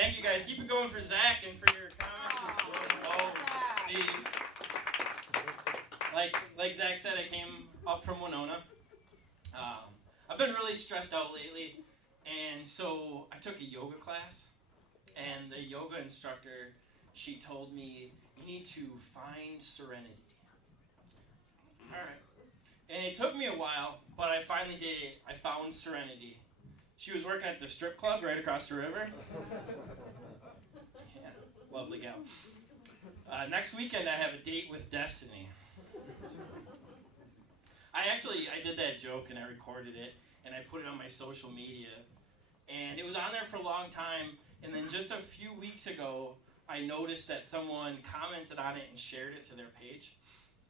thank you guys. Keep it going for Zach and for your comments and stuff. Oh, Steve. Like Zach said, I came up from Winona. I've been really stressed out lately, and so I took a yoga class, and the yoga instructor, she told me, you need to find serenity. All right. And it took me a while, but I finally did it. I found serenity. She was working at the strip club right across the river. Yeah, lovely gal. Next weekend, I have a date with Destiny. I did that joke and I recorded it and I put it on my social media. And it was on there for a long time. And then just a few weeks ago, I noticed that someone commented on it and shared it to their page.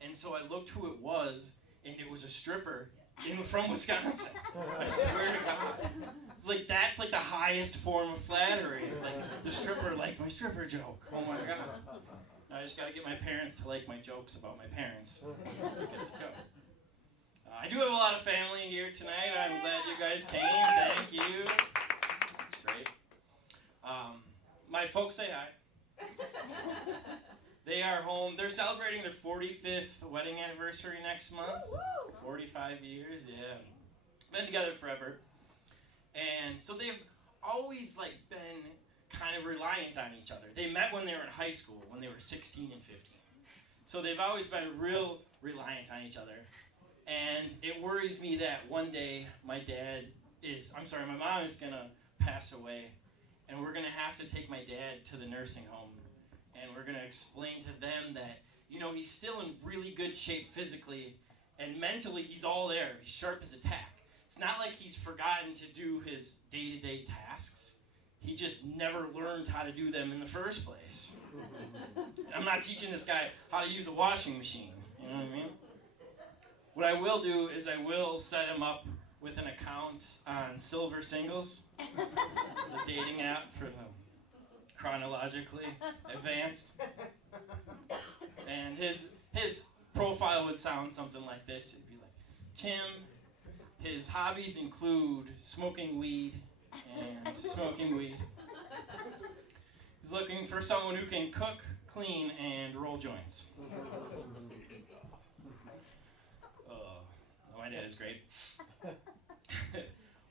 And so I looked who it was, and it was a stripper from Wisconsin. I swear to God. It's like, that's like the highest form of flattery. Like, the stripper liked my stripper joke. Oh my God. Now I just gotta get my parents to like my jokes about my parents. Good to go. I do have a lot of family here tonight. I'm glad you guys came. Thank you. That's great. My folks say hi. They are home. They're celebrating their 45th wedding anniversary next month. 45 years, yeah. Been together forever. And so they've always been kind of reliant on each other. They met when they were in high school, when they were 16 and 15. So they've always been real reliant on each other. And it worries me that one day my mom is gonna pass away, and we're gonna have to take my dad to the nursing home, and we're gonna explain to them that, he's still in really good shape physically, and mentally he's all there. He's sharp as a tack. It's not like he's forgotten to do his day-to-day tasks. He just never learned how to do them in the first place. I'm not teaching this guy how to use a washing machine, you know what I mean? What I will do is I will set him up with an account on Silver Singles. It's the dating app for the chronologically advanced. And his profile would sound something like this. It'd be like, Tim, his hobbies include smoking weed and smoking weed. He's looking for someone who can cook, clean, and roll joints. My dad is great.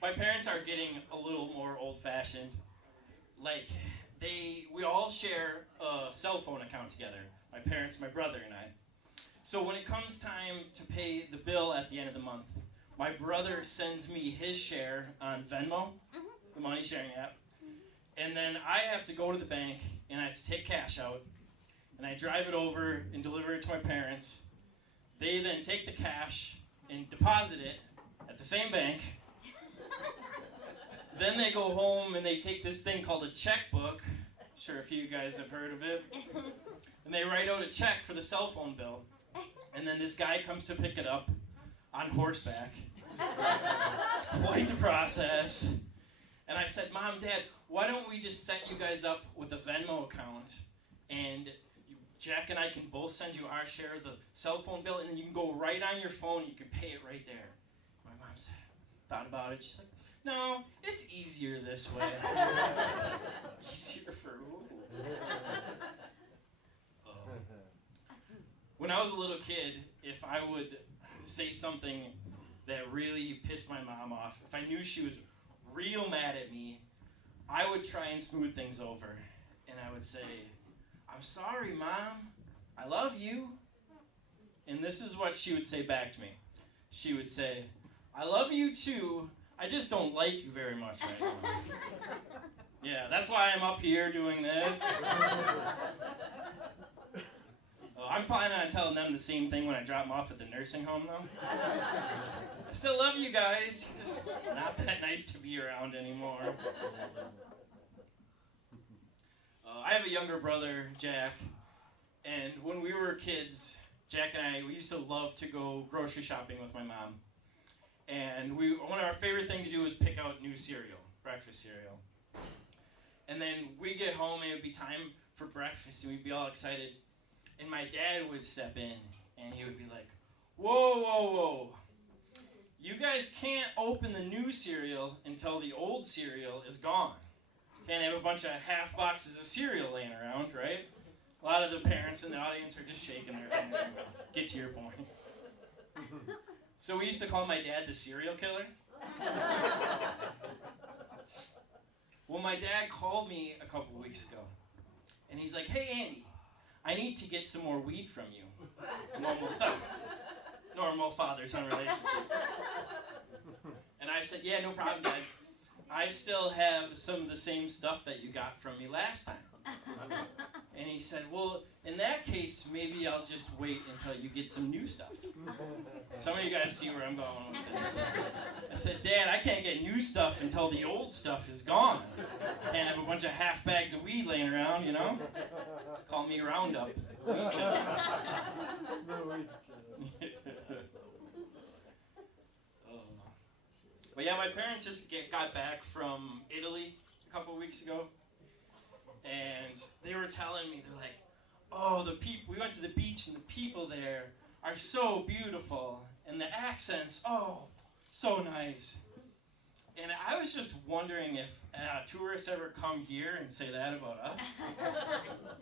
My parents are getting a little more old-fashioned. We all share a cell phone account together. My parents, my brother, and I. So when it comes time to pay the bill at the end of the month, my brother sends me his share on Venmo, the money sharing app, and then I have to go to the bank and I have to take cash out, and I drive it over and deliver it to my parents. They then take the cash and deposit it at the same bank. Then they go home and they take this thing called a checkbook. Sure, a few of you guys have heard of it. And they write out a check for the cell phone bill. And then this guy comes to pick it up on horseback. It's quite the process. And I said, Mom, Dad, why don't we just set you guys up with a Venmo account, and Jack and I can both send you our share of the cell phone bill, and then you can go right on your phone and you can pay it right there. My mom said, thought about it. She's like, no, it's easier this way. Easier for who? When I was a little kid, if I would say something that really pissed my mom off, if I knew she was real mad at me, I would try and smooth things over. And I would say, I'm sorry, Mom. I love you. And this is what she would say back to me. She would say, I love you too. I just don't like you very much right now. Yeah, that's why I'm up here doing this. I'm planning on telling them the same thing when I drop them off at the nursing home, though. I still love you guys. You're just not that nice to be around anymore. I have a younger brother, Jack, and when we were kids, Jack and I, we used to love to go grocery shopping with my mom. And one of our favorite things to do was pick out new cereal, breakfast cereal. And then we'd get home and it would be time for breakfast and we'd be all excited. And my dad would step in and he would be like, whoa, whoa, whoa. You guys can't open the new cereal until the old cereal is gone. Can't have a bunch of half boxes of cereal laying around, right? A lot of the parents in the audience are just shaking their heads. Get to your point. So we used to call my dad the serial killer. Well, my dad called me a couple weeks ago, and he's like, "Hey, Andy, I need to get some more weed from you." Normal stuff. Normal father-son relationship. And I said, "Yeah, no problem, Dad. I still have some of the same stuff that you got from me last time." And he said, "Well, in that case, maybe I'll just wait until you get some new stuff." Some of you guys see where I'm going with this. I said, "Dad, I can't get new stuff until the old stuff is gone. Can't have a bunch of half bags of weed laying around, you know? Call me Roundup." But yeah, my parents just got back from Italy a couple of weeks ago, and they were telling me, they're like, "Oh, we went to the beach, and the people there are so beautiful, and the accents, oh, so nice." And I was just wondering if tourists ever come here and say that about us.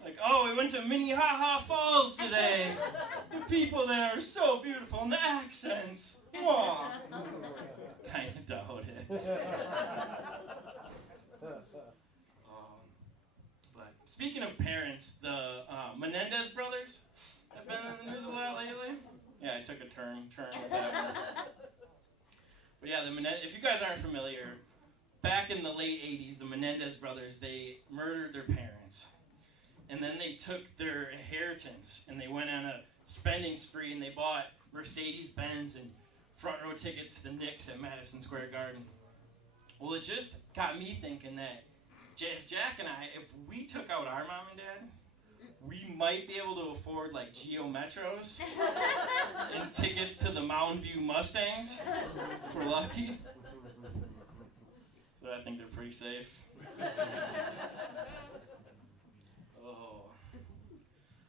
Like, "Oh, we went to Minnehaha Falls today. The people there are so beautiful, and the accents, mwah." Kind of doubt it. But speaking of parents, the Menendez brothers have been in the news a lot lately. Yeah, I took a turn with that one. But yeah, if you guys aren't familiar, back in the late 80s, the Menendez brothers, they murdered their parents. And then they took their inheritance and they went on a spending spree and they bought Mercedes-Benz and front row tickets to the Knicks at Madison Square Garden. Well, it just got me thinking that if Jack and I, if we took out our mom and dad, we might be able to afford like Geo Metros and tickets to the Mountain View Mustangs if we're lucky. So I think they're pretty safe.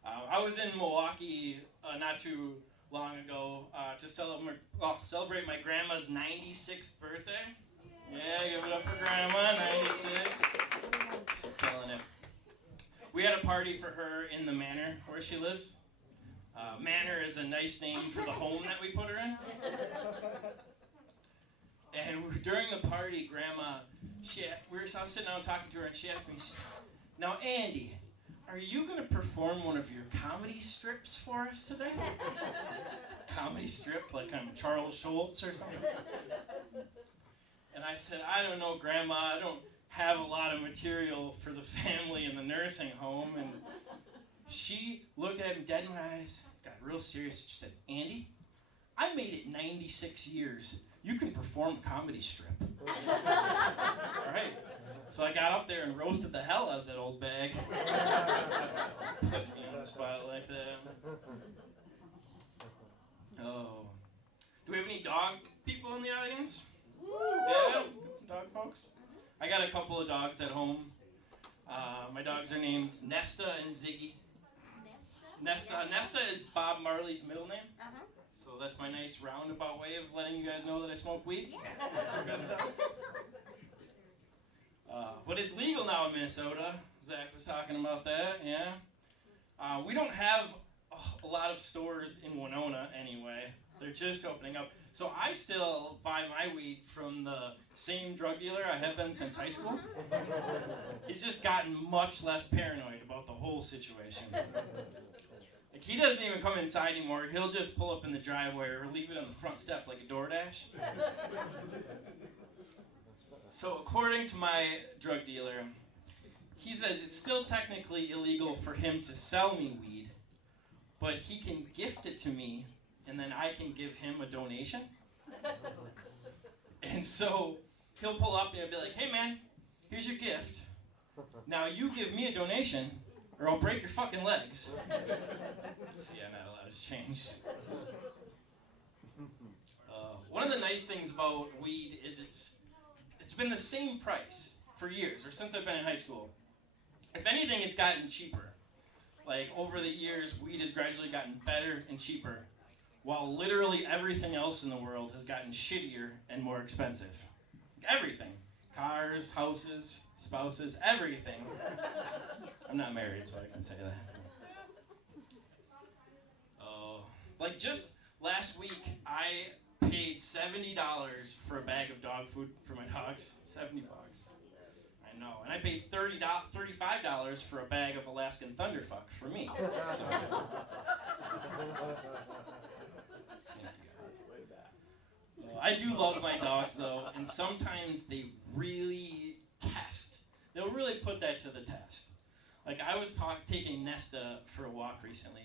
I was in Milwaukee not too long ago to celebrate my grandma's 96th birthday. Yeah, give it up for Grandma, 96. She's killing it. We had a party for her in the manor where she lives. Manor is a nice name for the home that we put her in. And during the party, Grandma, I was sitting down talking to her, and she asked me, she said, "Now, Andy, are you going to perform one of your comedy strips for us today?" Comedy strip, like I'm Charles Schultz or something? And I said, "I don't know, Grandma. I don't have a lot of material for the family in the nursing home." And she looked at me dead in my eyes, got real serious. She said, "Andy, I made it 96 years. You can perform a comedy strip." All right. So I got up there and roasted the hell out of that old bag. Put me on the spot like that. Oh. Do we have any dog people in the audience? Yeah, got some dog folks. I got a couple of dogs at home. My dogs are named Nesta and Ziggy. Nesta is Bob Marley's middle name. So that's my nice roundabout way of letting you guys know that I smoke weed. Yeah. But it's legal now in Minnesota. Zach was talking about that, yeah. We don't have a lot of stores in Winona anyway. They're just opening up. So I still buy my weed from the same drug dealer I have been since high school. He's just gotten much less paranoid about the whole situation. Like, he doesn't even come inside anymore. He'll just pull up in the driveway or leave it on the front step like a DoorDash. So according to my drug dealer, he says it's still technically illegal for him to sell me weed, but he can gift it to me, and then I can give him a donation. And so he'll pull up and he'll be like, "Hey man, here's your gift. Now you give me a donation, or I'll break your fucking legs." So yeah, not a lot has changed. One of the nice things about weed is it's been the same price for years, or since I've been in high school. If anything, it's gotten cheaper. Like, over the years, weed has gradually gotten better and cheaper, while literally everything else in the world has gotten shittier and more expensive. Everything. cars, houses, spouses, everything. I'm not married, so I can say that. Oh, like just last week, I paid $70 for a bag of dog food for my dogs. $70. I know. And I paid $35 for a bag of Alaskan Thunderfuck for me. So. I do love my dogs, though, and sometimes they really test. They'll really put that to the test. Like, I was taking Nesta for a walk recently,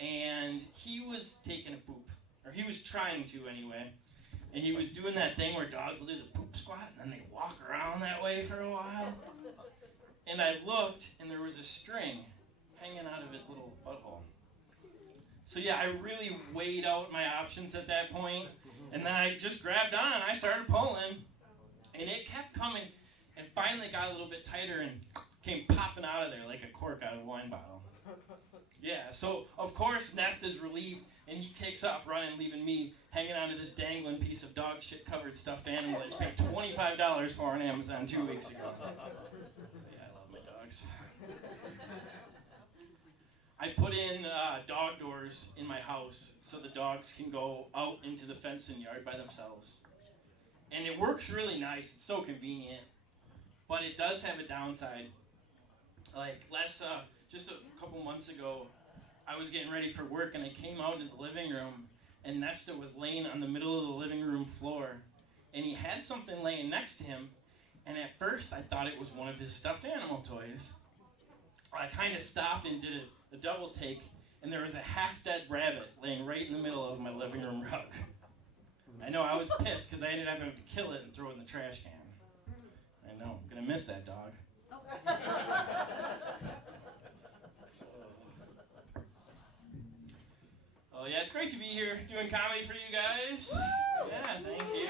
and he was taking a poop. Or he was trying to, anyway. And he was doing that thing where dogs will do the poop squat, and then they walk around that way for a while. And I looked, and there was a string hanging out of his little butthole. So yeah, I really weighed out my options at that point. And then I just grabbed on, and I started pulling. And it kept coming, and finally got a little bit tighter and came popping out of there like a cork out of a wine bottle. Yeah, so of course Nesta's relieved, and he takes off running, leaving me hanging onto this dangling piece of dog shit covered stuffed animal that I paid $25 for on Amazon 2 weeks ago. Yeah, I love my dogs. I put in dog doors in my house so the dogs can go out into the fenced-in yard by themselves. And it works really nice. It's so convenient. But it does have a downside. Like just a couple months ago, I was getting ready for work, and I came out into the living room, and Nesta was laying on the middle of the living room floor, and he had something laying next to him, and at first I thought it was one of his stuffed animal toys. I kind of stopped and did a double take, and there was a half-dead rabbit laying right in the middle of my living room rug. I know, I was pissed because I ended up having to kill it and throw it in the trash can. I know, I'm going to miss that dog. Oh yeah, it's great to be here doing comedy for you guys. Yeah, thank you.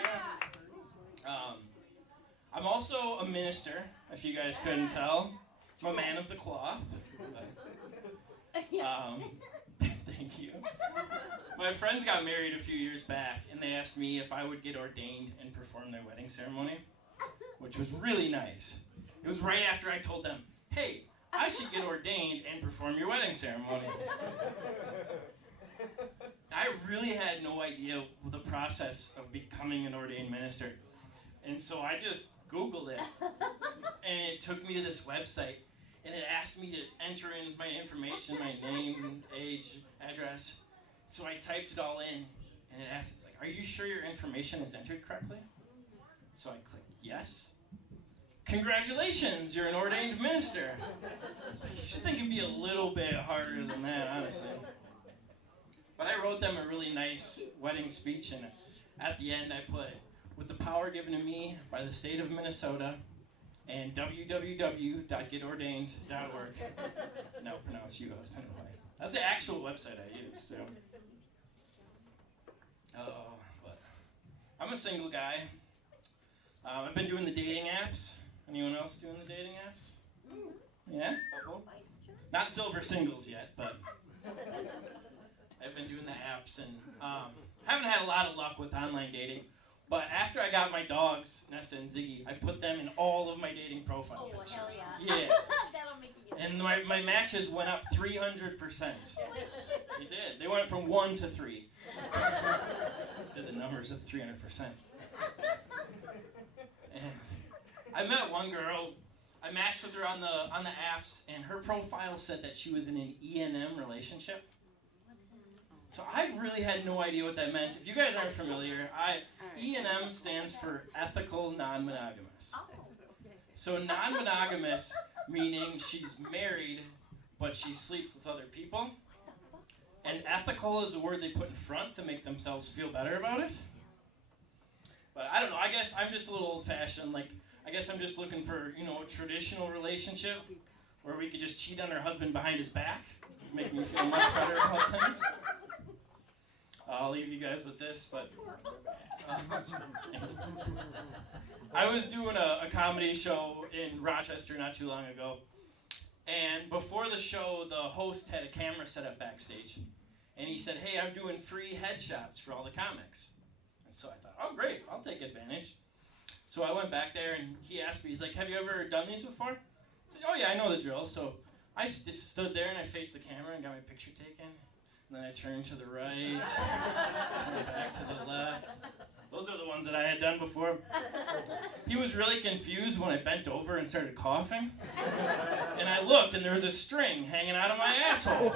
I'm also a minister, if you guys couldn't tell. I'm a man of the cloth. Thank you. My friends got married a few years back, and they asked me if I would get ordained and perform their wedding ceremony, which was really nice. It was right after I told them, hey, I should get ordained and perform your wedding ceremony. I really had no idea the process of becoming an ordained minister. And so I just Googled it. And it took me to this website. And it asked me to enter in my information, my name, age, address. So I typed it all in. And it asked, it's like, are you sure your information is entered correctly? So I clicked yes. Congratulations, you're an ordained minister. It's like, you should think it'd be a little bit harder than that, honestly. But I wrote them a really nice wedding speech, and at the end I put, with the power given to me by the state of Minnesota and www.getordained.org. Now pronounced U.S. Pennsylvania. That's the actual website I used, too. But I'm a single guy. I've been doing the dating apps. Anyone else doing the dating apps? Yeah? Couple? Not silver singles yet, but I've been doing the apps, and haven't had a lot of luck with online dating. But after I got my dogs, Nesta and Ziggy, I put them in all of my dating profile pictures. Hell yeah. Yes. That'll make you get And my matches went up 300%. They did. They went from 1 to 3. Did the numbers, that's 300%. And I met one girl. I matched with her on the apps, and her profile said that she was in an E&M relationship. So I really had no idea what that meant. If you guys aren't familiar, E&M stands for ethical non-monogamous. So non-monogamous meaning she's married, but she sleeps with other people. And ethical is a word they put in front to make themselves feel better about it. But I don't know, I guess I'm just a little old-fashioned. Like, I guess I'm just looking for, a traditional relationship where we could just cheat on our husband behind his back. Make me feel much better about things. I'll leave you guys with this, but I was doing a comedy show in Rochester not too long ago, and before the show, the host had a camera set up backstage, and he said, hey, I'm doing free headshots for all the comics. And so I thought, oh, great, I'll take advantage. So I went back there, and he asked me, he's like, have you ever done these before? I said, oh yeah, I know the drill. So I stood there, and I faced the camera and got my picture taken. And then I turned to the right, turned back to the left. Those are the ones that I had done before. He was really confused when I bent over and started coughing. And I looked, and there was a string hanging out of my asshole.